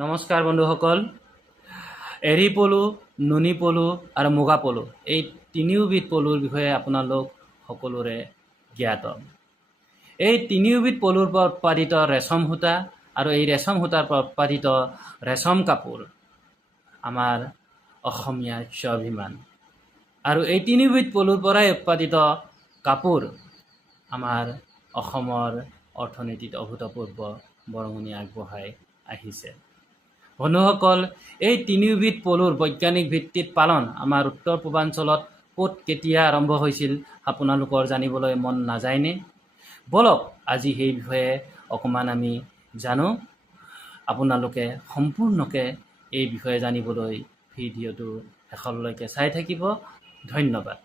নমস্কাৰ বন্ধুসকল। এৰী পলু, নুনী পলু আৰু মুগা পলু এই তিনিওবিধ পলুৰ বিষয়ে আপোনালোক সকলোৰে জ্ঞাত। এই তিনিওবিধ পলুৰ পৰা উৎপাদিত ৰেচম সূতা আৰু এই ৰেচম সূতাৰ পৰা উৎপাদিত ৰেচম কাপোৰ আমাৰ অসমীয়াৰ স্বাভিমান। আৰু এই তিনিওবিধ পলুৰ পৰাই উৎপাদিত কাপোৰ আমাৰ অসমৰ অৰ্থনীতিত অভূতপূৰ্ব বৰঙণি আগবঢ়াই আহিছে। বন্ধুসকল, এই তিনিওবিধ পলুৰ বৈজ্ঞানিক ভিত্তিত পালন আমাৰ উত্তৰ পূৰ্বাঞ্চলত ক'ত কেতিয়া আৰম্ভ হৈছিল আপোনালোকৰ জানিবলৈ মন নাযায়নে? বলক আজি সেই বিষয়ে অকণমান আমি জানো। আপোনালোকে সম্পূৰ্ণকৈ এই বিষয়ে জানিবলৈ ভিডিঅ'টো শেষলৈকে চাই থাকিব। ধন্যবাদ।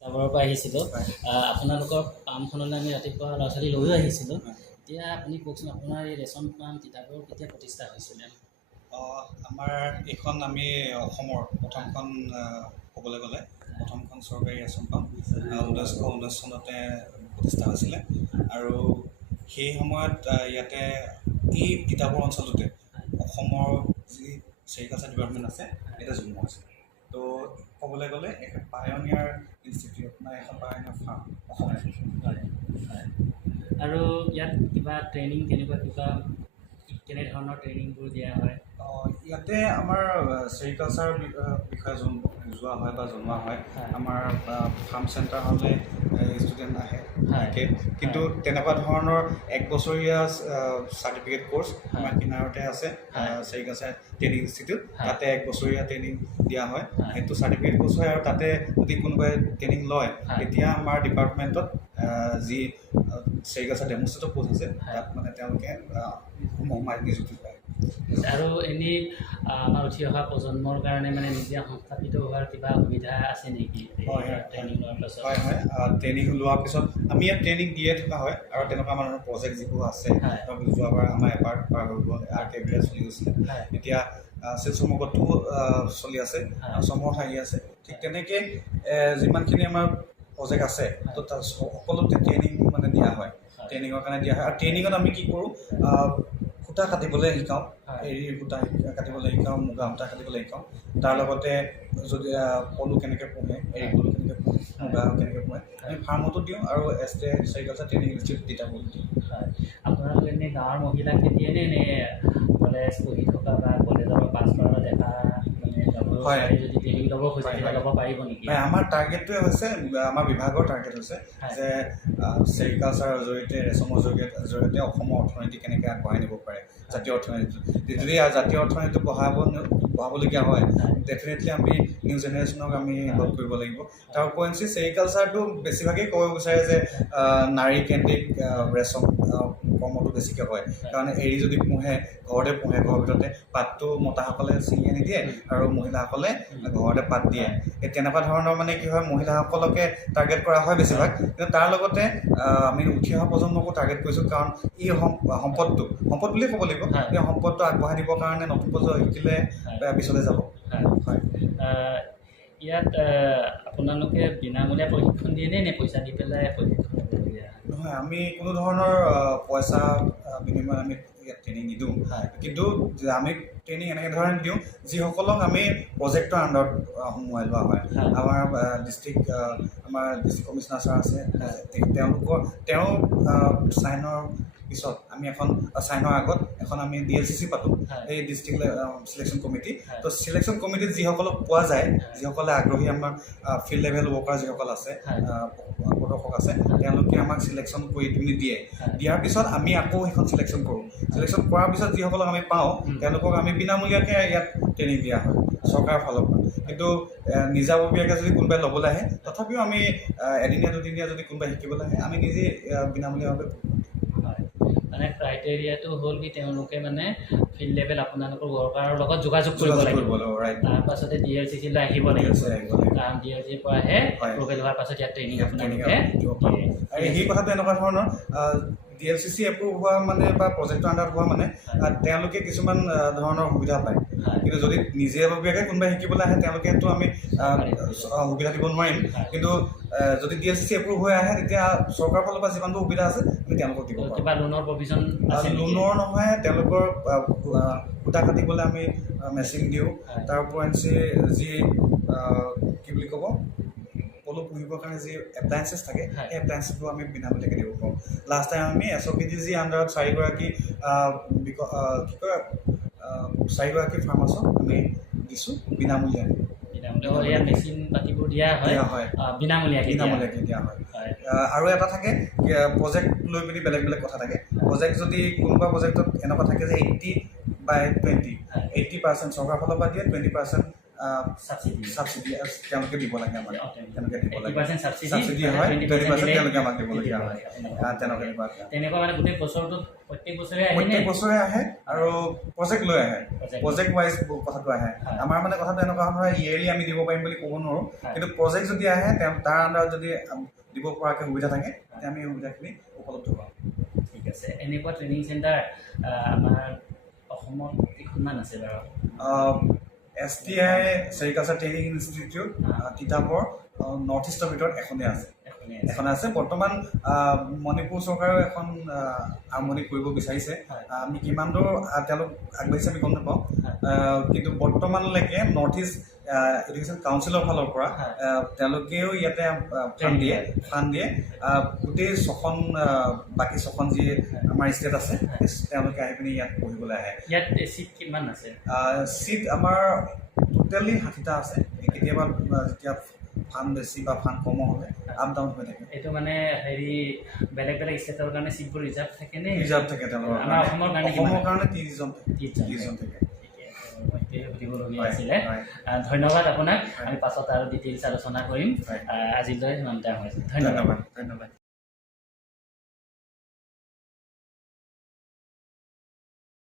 টাবৰৰ পৰা আহিছিলোঁ। আপোনালোকৰ ফাৰ্মখনলৈ আমি ৰাতিপুৱা ল'ৰা ছোৱালী লৈও আহিছিলোঁ। এতিয়া আপুনি কওকচোন, আপোনাৰ এই ৰেচম ফাৰ্ম তিতাবৰ কেতিয়া প্ৰতিষ্ঠা হৈছিলে? আমাৰ এইখন আমি অসমৰ প্ৰথমখন ক'বলৈ গ'লে প্ৰথমখন চৰকাৰী ৰেচম ফাৰ্ম 1919 চনতে প্ৰতিষ্ঠা হৈছিলে। আৰু সেই সময়ত ইয়াতে এই তিতাবৰ অঞ্চলতে অসমৰ যি ছেৰিকালচাৰ ডিপাৰ্টমেণ্ট আছে এতিয়া জন্ম হৈছে। তো ক'বলৈ গ'লে এখন পায়নিয়াৰ ইনষ্টিটিউট মানে এখন পায়নিয়াৰ ফাৰ্ম অসমত। আৰু ইয়াত কিবা ট্ৰেইনিং কেনেধৰণৰ ট্ৰেইনিংবোৰ দিয়া হয়? ইয়াতে আমাৰ ছেৰিকালচাৰ বিষয়ে যোৱা হয় বা জনোৱা হয়। আমাৰ ফাৰ্ম চেণ্টাৰলৈ ষ্টুডেণ্ট আহে থাকে, কিন্তু তেনেকুৱা ধৰণৰ 1 বছৰীয়া চাৰ্টিফিকেট কোৰ্চ আমাৰ কিনাৰতে আছে ছেৰিকালচাৰ ট্ৰেইনিং ইনষ্টিটিউট। তাতে 1 বছৰীয়া ট্ৰেইনিং দিয়া হয়। সেইটো চাৰ্টিফিকেট কোৰ্চ হয়। আৰু তাতে যদি কোনোবাই ট্ৰেইনিং লয় তেতিয়া আমাৰ ডিপাৰ্টমেণ্টত যি ছেৰিকালচাৰ ডেমনষ্ট্ৰেটৰ পোষ্ট আছে তাত মানে তেওঁলোকে সোমাই নিযুক্তি পায়। আৰু এনেই আমাৰ উঠি অহা প্ৰজন্মৰ কাৰণে মানে নিজে সংস্থাপিত হোৱাৰ কিবা সুবিধা আছে নেকি? ট্ৰেইনিং লোৱাৰ পাছত? হয়, ট্ৰেইনিং লোৱাৰ পিছত আমি ইয়াত ট্ৰেইনিং দিয়ে থকা হয়। আৰু তেনেকুৱা মানুহৰ প্ৰজেক্ট যিবোৰ আছে যোৱাবাৰ আমাৰ এবাৰ পাৰ হৈ গ'ল, আৰ্কেবিয়া চলি গৈছিলে। এতিয়া শিলচমুখতো চলি আছে, চমত আহি আছে। ঠিক তেনেকৈ যিমানখিনি আমাৰ প্ৰজেক্ট আছে তো তাত সকলোতে ট্ৰেইনিং মানে দিয়া হয়। ট্ৰেইনিঙৰ কাৰণে দিয়া হয়। আৰু ট্ৰেইনিঙত আমি কি কৰোঁ, সূতা কাটিবলৈ শিকাওঁ, এৰীৰ সূতা কাটিবলৈ শিকাওঁ, মুগা সূতা কাটিবলৈ শিকাওঁ। তাৰ লগতে যদি পলু কেনেকৈ পোহে, এৰী পলু কেনেকৈ পোহে মুগা কেনেকৈ পোহে আমি ফাৰ্মতো দিওঁ আৰু চেৰিকালচাৰ ট্ৰেইনিং ইনষ্টিটিউট তিতাবৰত দিওঁ। হয়, আপোনালোকে এনেই গাঁৱৰ মহিলাকে দিয়ে নে কলেজ পঢ়ি থকা বা কলেজৰ পাছ কৰা দেখা মানে যাব হয়। পাৰি, যদি ট্ৰেইনিং ল'ব খোজে তেতিয়া ল'ব পাৰিব নেকি? হয়, আমাৰ টাৰ্গেটটোৱে হৈছে আমাৰ বিভাগৰ টাৰ্গেট হৈছে যে চেৰিকালচাৰৰ জৰিয়তে ৰেচমৰ জৰিয়তে অসমৰ অৰ্থনীতি কেনেকৈ আগবঢ়াই নিব পাৰে, জাতীয় অৰ্থনীতিটো। যদি জাতীয় অৰ্থনীতিটো বঢ়াবলগীয়া হয় ডেফিনেটলি আমি নিউ জেনেৰেশ্যনক আমি ইনভলভ কৰিব লাগিব। তাৰ উপৰিঞ্চি চেৰিকালচাৰটো বেছিভাগেই ক'ব বিচাৰে যে নাৰী কেন্দ্ৰিক ৰেচম কৰ্মটো বেছিকৈ হয়, কাৰণ এৰি যদি পোহে ঘৰতে পোহে, ঘৰৰ ভিতৰতে পাতটো মতাসকলে ছিঙি আনি দিয়ে আৰু মহিলাসকলে ঘৰতে পাত দিয়ে। এই তেনেকুৱা ধৰণৰ মানে কি হয়, মহিলাসকলকে টাৰ্গেট কৰা হয় বেছিভাগ, কিন্তু তাৰ লগতে আমি উঠি অহা প্ৰজন্মকো টাৰ্গেট কৰিছোঁ, কাৰণ এই সম্পদ বুলিয়ে ক'ব লাগিব। এই সম্পদটো আগবঢ়াই দিবৰ কাৰণে নতুন প্ৰজন্ম শিকিলে পিছলৈ যাব। হয়, ইয়াত আপোনালোকে বিনামূলীয়া প্ৰশিক্ষণ দিয়ে নে পইচা দি পেলাই প্ৰশিক্ষণ দিয়ে? নহয়, আমি কোনো ধৰণৰ পইচা বিনিময় আমি ইয়াত ট্ৰেইনিং নিদিওঁ, কিন্তু আমি ট্ৰেইনিং এনেকৈ ধৰণে দিওঁ যিসকলক আমি প্ৰজেক্টৰ আণ্ডাৰত সোমোৱাই লোৱা হয়। আমাৰ ডিষ্ট্ৰিক্ট কমিশ্যনাৰ ছাৰ আছে, তেওঁ চাইনৰ পিছত আমি চাইনৰ আগত আমি DLCC পাতোঁ, এই ডিষ্ট্ৰিক্ট চিলেকশ্যন কমিটি। তো চিলেকশ্যন কমিটিত যিসকলক পোৱা যায়, যিসকলে আগ্ৰহী, আমাৰ ফিল্ড লেভেল ৱৰ্কাৰ যিসকল আছে, প্ৰদৰ্শক আছে, তেওঁলোকে আমাক চিলেকশ্যন কৰি পিনি দিয়ে। দিয়াৰ পিছত আমি আকৌ সেইখন চিলেকশ্যন কৰোঁ। চিলেকশ্যন কৰাৰ পিছত যিসকলক আমি পাওঁ তেওঁলোকক আমি বিনামূলীয়াকৈ ইয়াত ট্ৰেইনিং দিয়া হয় চৰকাৰৰ ফালৰ পৰা। কিন্তু নিজাববীয়াকৈ যদি কোনোবাই ল'বলৈ আহে, তথাপিও আমি এদিনীয়া দুদিনীয়া যদি কোনোবাই শিকিবলৈ আহে, আমি নিজেই বিনামূলীয়াভাৱে মানে ক্ৰাইটেৰিয়াটো হ'ল কি তেওঁলোকে মানে ফিল্ড লেভেল আপোনালোকৰ ৱৰ্কাৰৰ লগত যোগাযোগ কৰিব লাগিব। তাৰপাছতে DLCC লৈ আহিব লাগিব, কাৰণ DLCCৰ পৰাহে এপ্ৰুভেল হোৱাৰ পাছত ইয়াত ট্ৰেইনিং আপোনালোকে আৰু সেই কথাটো এনেকুৱা ধৰণৰ DLCC এপ্ৰুভ হোৱা মানে বা প্ৰজেক্টৰ আণ্ডাৰত হোৱা মানে তেওঁলোকে কিছুমান ধৰণৰ সুবিধা পায়, কিন্তু যদি নিজাববীয়াকৈ কোনোবাই শিকিবলৈ আহে তেওঁলোকেতো আমি সুবিধা দিব নোৱাৰিম। কিন্তু যদি DLCC এপ্ৰুভ হৈ আহে তেতিয়া চৰকাৰৰ ফালৰ পৰা যিমানটো সুবিধা আছে আমি তেওঁলোকক দিব পাৰোঁ। কিবা লোনৰ প্ৰভিজন আছে? লোনৰ নহয়, তেওঁলোকৰ সূতা কাটিবলৈ আমি মেচিন দিওঁ। তাৰ উপৰিঞ্চি যি কি বুলি ক'ব, পলু পুহিবৰ কাৰণে যি এপ্লায়েঞ্চেছ থাকে, সেই এপ্লায়েঞ্চেছবোৰ আমি বিনামূলীয়াকৈ দিব পাৰোঁ। লাষ্ট টাইম আমি SOPDG আণ্ডাৰত 4গৰাকী ফাৰ্মাৰ্চক আমি দিছোঁ বিনামূলীয়াকৈ। ইয়াত মেচিন পাতিবোৰ দিয়া হয় বিনামূলীয়াকৈ দিয়া হয়। আৰু এটা থাকে প্ৰজেক্ট লৈ পিনি বেলেগ বেলেগ কথা থাকে। প্ৰজেক্ট যদি কোনোবা প্ৰজেক্টত এনেকুৱা থাকে যে 80/20, 80% চৰকাৰৰ ফালৰ পৰা দিয়ে, 20% ছাবচিডি তেওঁলোকে দিব লাগে। আমাক তেওঁলোকে দিব লাগে, ছাবচিডি হয়, 20% তেওঁলোকে আমাক দিবলগীয়া হয়। তেনেকুৱা মানে গোটেই বছৰটো প্ৰত্যেক বছৰে আহে আৰু প্ৰজেক্ট লৈ আহে, প্ৰজেক্ট ৱাইজ কথাটো আহে। আমাৰ মানে কথাটো এনেকুৱা হয়, ইয়েৰলি আমি দিব পাৰিম বুলি ক'ব নোৱাৰোঁ, কিন্তু প্ৰজেক্ট যদি আহে তাৰ আণ্ডাৰত যদি দিব পৰাকৈ সুবিধা থাকে তেতিয়া আমি সুবিধাখিনি উপলব্ধ পাওঁ। ঠিক আছে, এনেকুৱা ট্ৰেইনিং চেণ্টাৰ আমাৰ অসমত কিমান আছে বাৰু? STI sericulture training institute Titabar north ইষ্টৰ ভিতৰত এখনেই আছে। বৰ্তমান মণিপুৰ চৰকাৰেও এখন আৰম্ভণি কৰিব বিচাৰিছে। আমি কিমান দূৰ তেওঁলোক আগবাঢ়িছে আমি গম নাপাওঁ, কিন্তু বৰ্তমানলৈকে নৰ্থ ইষ্ট এডুকেশ্যন কাউন্সিলৰ ফালৰ পৰা তেওঁলোকেও ইয়াতে ফাণ্ড দিয়ে। গোটেই বাকী 6খন যি আমাৰ ষ্টেট আছে তেওঁলোকে আহি পিনি ইয়াত পঢ়িবলৈ আহে। ইয়াত চিট কিমান আছে? চিট আমাৰ টোটেলি 60টা আছে। কেতিয়াবা যেতিয়া ফাণ্ড বেছি বা ফাণ্ড কম হ'লে আপ ডাউন হৈ থাকে। এইটো মানে বেলেগ বেলেগ ষ্টেটৰ কাৰণে চিটবোৰ ৰিজাৰ্ভ থাকে নে? ৰিজাৰ্ভ থাকে তেওঁলোকৰ। আমাৰ অসমৰ কাৰণে 30জন থাকে। সুধিবলগীয়া আছিলে। ধন্যবাদ আপোনাক। আমি পাছত আৰু ডিটেইলছ আলোচনা কৰিম। আজিলৈ ইমানটা হৈছে। ধন্যবাদ।